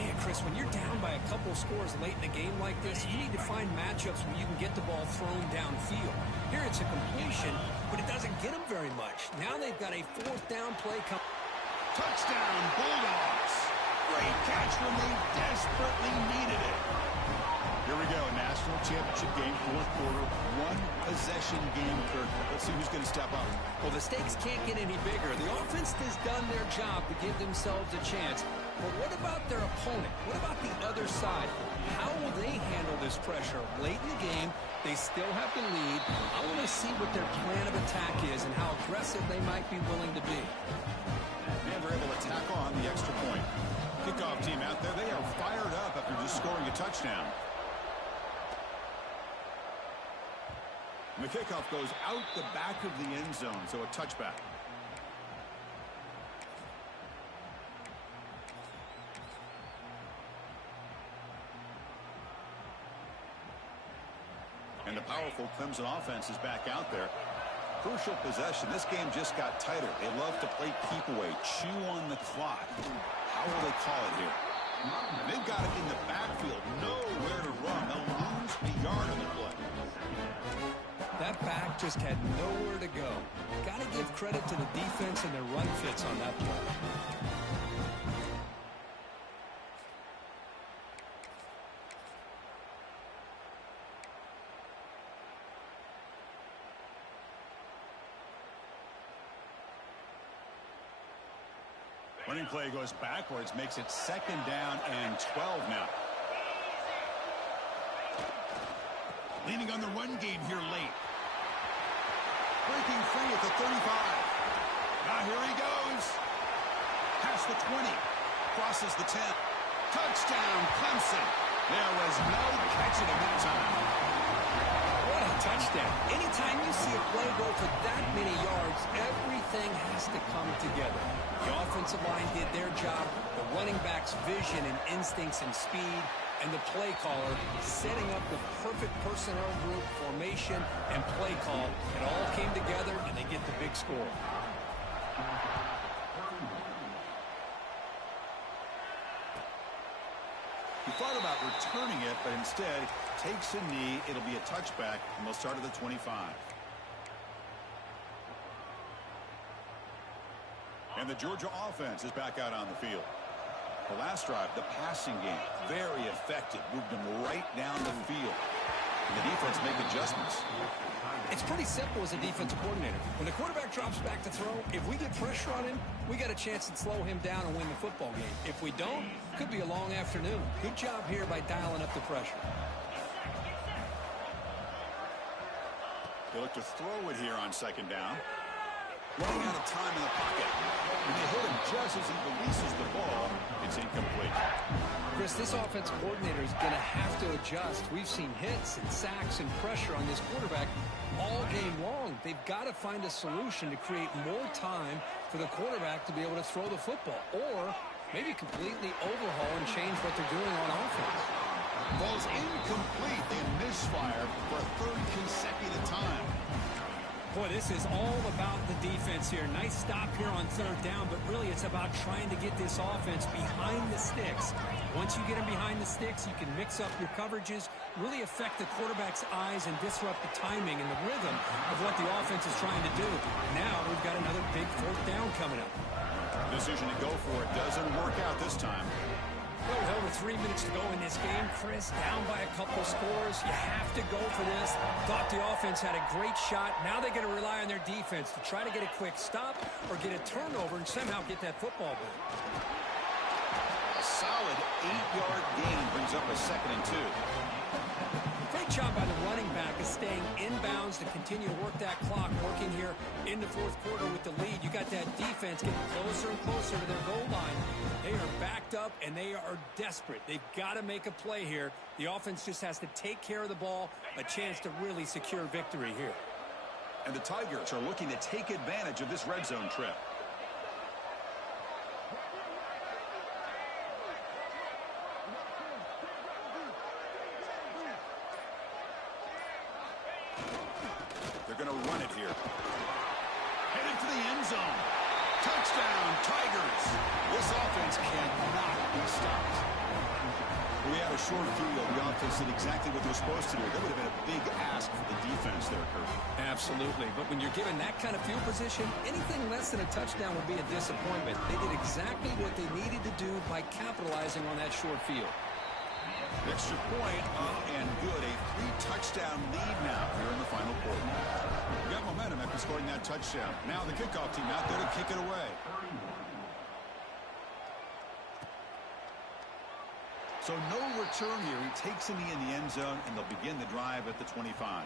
Man, Chris, when you're down by a couple scores late in a game like this, you need to find matchups where you can get the ball thrown downfield. Here it's a completion, but it doesn't get them very much. Now they've got a 4th down play coming. Touchdown, Bulldogs. Great catch when they desperately needed it. Here we go, national championship game, 4th quarter, 1-possession game, Kirk. Let's see who's going to step up. Well, the stakes can't get any bigger. The offense has done their job to give themselves a chance. But what about their opponent? What about the other side? How will they handle this pressure? Late in the game, they still have the lead. I want to see what their plan of attack is and how aggressive they might be willing to be. And they're able to tack on the extra point. Kickoff team out there, they are fired up after just scoring a touchdown. And the kickoff goes out the back of the end zone, so a touchback. And the powerful Clemson offense is back out there. Crucial possession. This game just got tighter. They love to play keep away, chew on the clock. How will they call it here? And they've got it in the backfield. Nowhere to run. They'll lose a yard on the play. That back just had nowhere to go. Got to give credit to the defense and their run fits on that play. Running play goes backwards, makes it 2nd down and 12 now. Leaning on the run game here late. Breaking free at the 35. Now here he goes. Past the 20. Crosses the 10. Touchdown, Clemson. There was no catching him that time. What a touchdown. Anytime you see a play go for that many yards, everything has to come together. The offensive line did their job, the running back's vision and instincts and speed, and the play caller setting up the perfect personnel group, formation, and play call. It all came together, and they get the big score. He thought about returning it, but instead takes a knee. It'll be a touchback, and they'll start at the 25. And the Georgia offense is back out on the field. The last drive, the passing game, very effective. Moved them right down the field. And the defense make adjustments. It's pretty simple as a defensive coordinator. When the quarterback drops back to throw, if we get pressure on him, we got a chance to slow him down and win the football game. If we don't, could be a long afternoon. Good job here by dialing up the pressure. They look to throw it here on 2nd down. Running out of time in the pocket. When they hit him just as he releases the ball, it's incomplete. Chris, this offensive coordinator is going to have to adjust. We've seen hits and sacks and pressure on this quarterback all game long. They've got to find a solution to create more time for the quarterback to be able to throw the football, or maybe completely overhaul and change what they're doing on offense. Ball's incomplete. They misfire for a 3rd consecutive time. Boy, this is all about the defense here. Nice stop here on third down, but really it's about trying to get this offense behind the sticks. Once you get them behind the sticks, you can mix up your coverages, really affect the quarterback's eyes and disrupt the timing and the rhythm of what the offense is trying to do. Now we've got another big fourth down coming up. Decision to go for it doesn't work out this time. Well, with over 3 minutes to go in this game, Chris, down by a couple scores. You have to go for this. Thought the offense had a great shot. Now they got to rely on their defense to try to get a quick stop or get a turnover and somehow get that football back. A solid 8-yard gain brings up a 2nd and 2. Great job by the running back of staying inbounds to continue to work that clock, working here in the fourth quarter with the lead. You got that defense getting closer and closer to their goal line. They are backed up, and they are desperate. They've got to make a play here. The offense just has to take care of the ball, a chance to really secure victory here. And the Tigers are looking to take advantage of this red zone trip. They're going to run it here. Headed to the end zone. Touchdown, Tigers. This offense cannot be stopped. We had a short field. The offense did exactly what they're supposed to do. That would have been a big ask for the defense there, Kurt. Absolutely. But when you're given that kind of field position, anything less than a touchdown would be a disappointment. They did exactly what they needed to do by capitalizing on that short field. Extra point up and good. A 3-touchdown lead now here in the final quarter. We got momentum after scoring that touchdown. Now the kickoff team out there to kick it away. So no return here. He takes him in the end zone, and they'll begin the drive at the 25.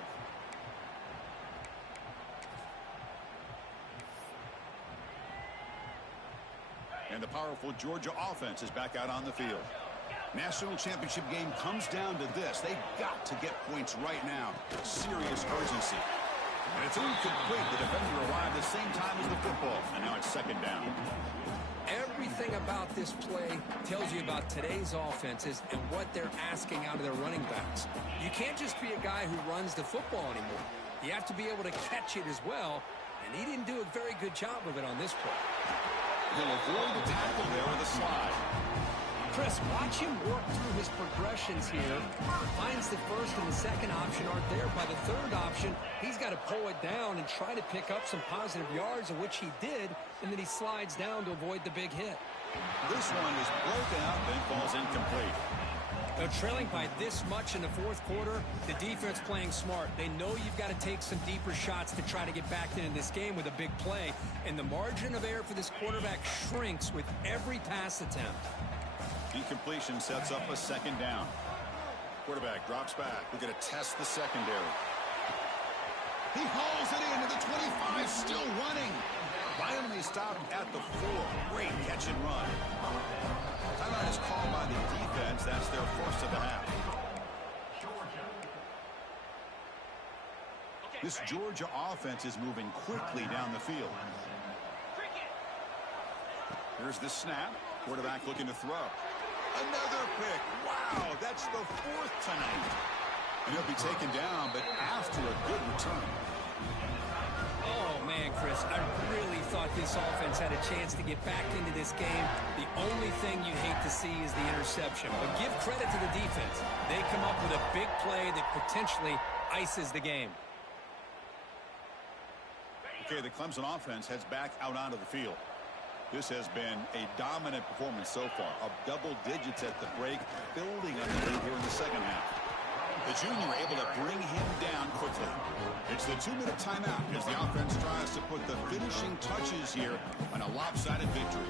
And the powerful Georgia offense is back out on the field. National championship game comes down to this. They've got to get points right now. Serious urgency. And it's incomplete. The defender arrived at the same time as the football. And now it's 2nd down. Everything about this play tells you about today's offenses and what they're asking out of their running backs. You can't just be a guy who runs the football anymore. You have to be able to catch it as well. And he didn't do a very good job of it on this play. He'll avoid the tackle there with a slide. Chris, watch him work through his progressions here. Finds the first and the second option aren't there. By the third option, he's got to pull it down and try to pick up some positive yards, of which he did, and then he slides down to avoid the big hit. This one is broken up and falls incomplete. Now, trailing by this much in the fourth quarter, the defense playing smart. They know you've got to take some deeper shots to try to get back into this game with a big play, and the margin of error for this quarterback shrinks with every pass attempt. Incompletion sets up a 2nd down. Quarterback drops back. We're going to test the secondary. He hauls it in to the 25, still running. Finally stopped at the 4. Great catch and run. Timeout is called by the defense. That's their first of the half. This Georgia offense is moving quickly down the field. Here's the snap. Quarterback looking to throw. Another pick. Wow, that's the 4th tonight. And he'll be taken down, but after a good return. Oh, man, Chris, I really thought this offense had a chance to get back into this game. The only thing you hate to see is the interception. But give credit to the defense. They come up with a big play that potentially ices the game. Okay, the Clemson offense heads back out onto the field. This has been a dominant performance so far, of double digits at the break, building on the lead here in the second half. The junior able to bring him down quickly. It's the 2-minute timeout as the offense tries to put the finishing touches here on a lopsided victory.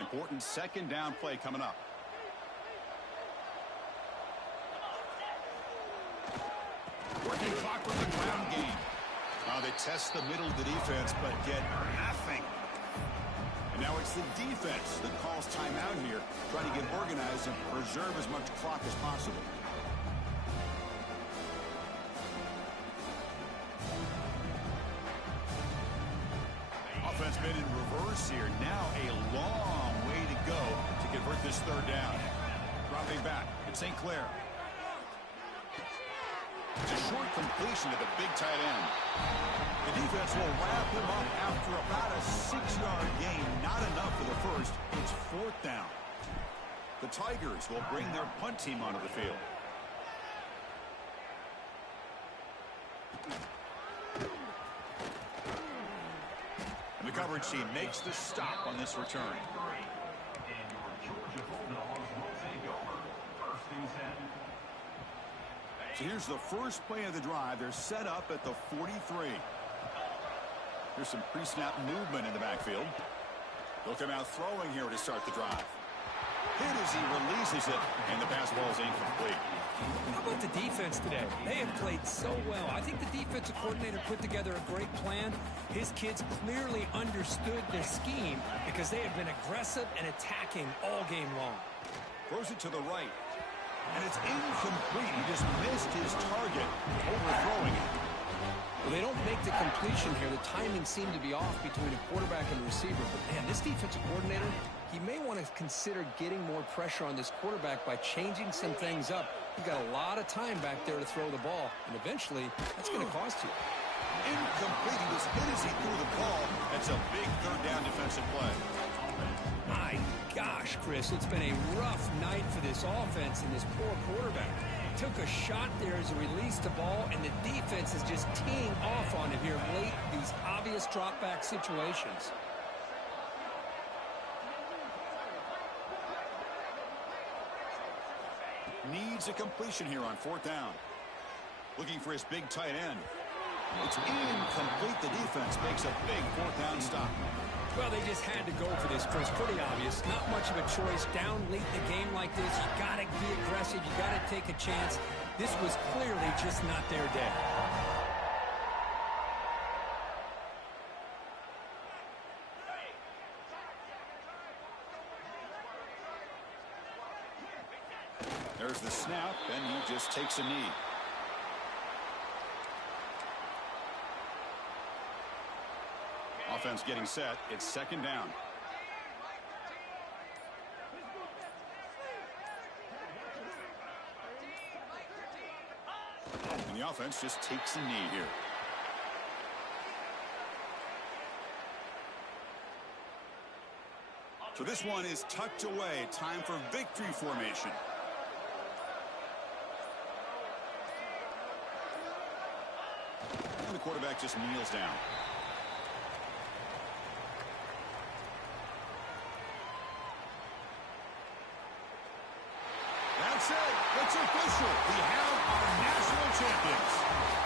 Important 2nd down play coming up. Working clock with the ground game. They test the middle of the defense, but get nothing. And now it's the defense that calls timeout here, trying to get organized and preserve as much clock as possible. defense been in reverse here. Now a long way to go to convert this third down. Dropping back, it's St. Clair. It's a short completion to the big tight end. The defense will wrap him up after about a 6-yard gain. Not enough for the first. It's fourth down. The Tigers will bring their punt team onto the field. And the coverage team makes the stop on this return. So here's the first play of the drive. They're set up at the 43. There's some pre-snap movement in the backfield. They'll come out throwing here to start the drive. Hit as he releases it, and the pass ball is incomplete. How about the defense today? They have played so well. I think the defensive coordinator put together a great plan. His kids clearly understood the scheme because they have been aggressive and attacking all game long. Throws it to the right. And it's incomplete. He just missed his target, overthrowing it. Well, they don't make the completion here. The timing seemed to be off between a quarterback and a receiver. But, man, this defensive coordinator, he may want to consider getting more pressure on this quarterback by changing some things up. He's got a lot of time back there to throw the ball, and eventually that's going to cost you. Incomplete. He was hit as he threw the ball. That's a big third down defensive play. My gosh, Chris, it's been a rough night for this offense and this poor quarterback. Took a shot there as he released the ball, and the defense is just teeing off on him here late, these obvious drop-back situations. Needs a completion here on fourth down. Looking for his big tight end. It's incomplete. The defense makes a big fourth down stop. Well, they just had to go for this, Chris. Pretty obvious. Not much of a choice. Down late in the game like this, you got to be aggressive. You got to take a chance. This was clearly just not their day. There's the snap, and he just takes a knee. Offense getting set. It's second down. And the offense just takes a knee here. So this one is tucked away. Time for victory formation. And the quarterback just kneels down. That's it. It's official. We have our national champions.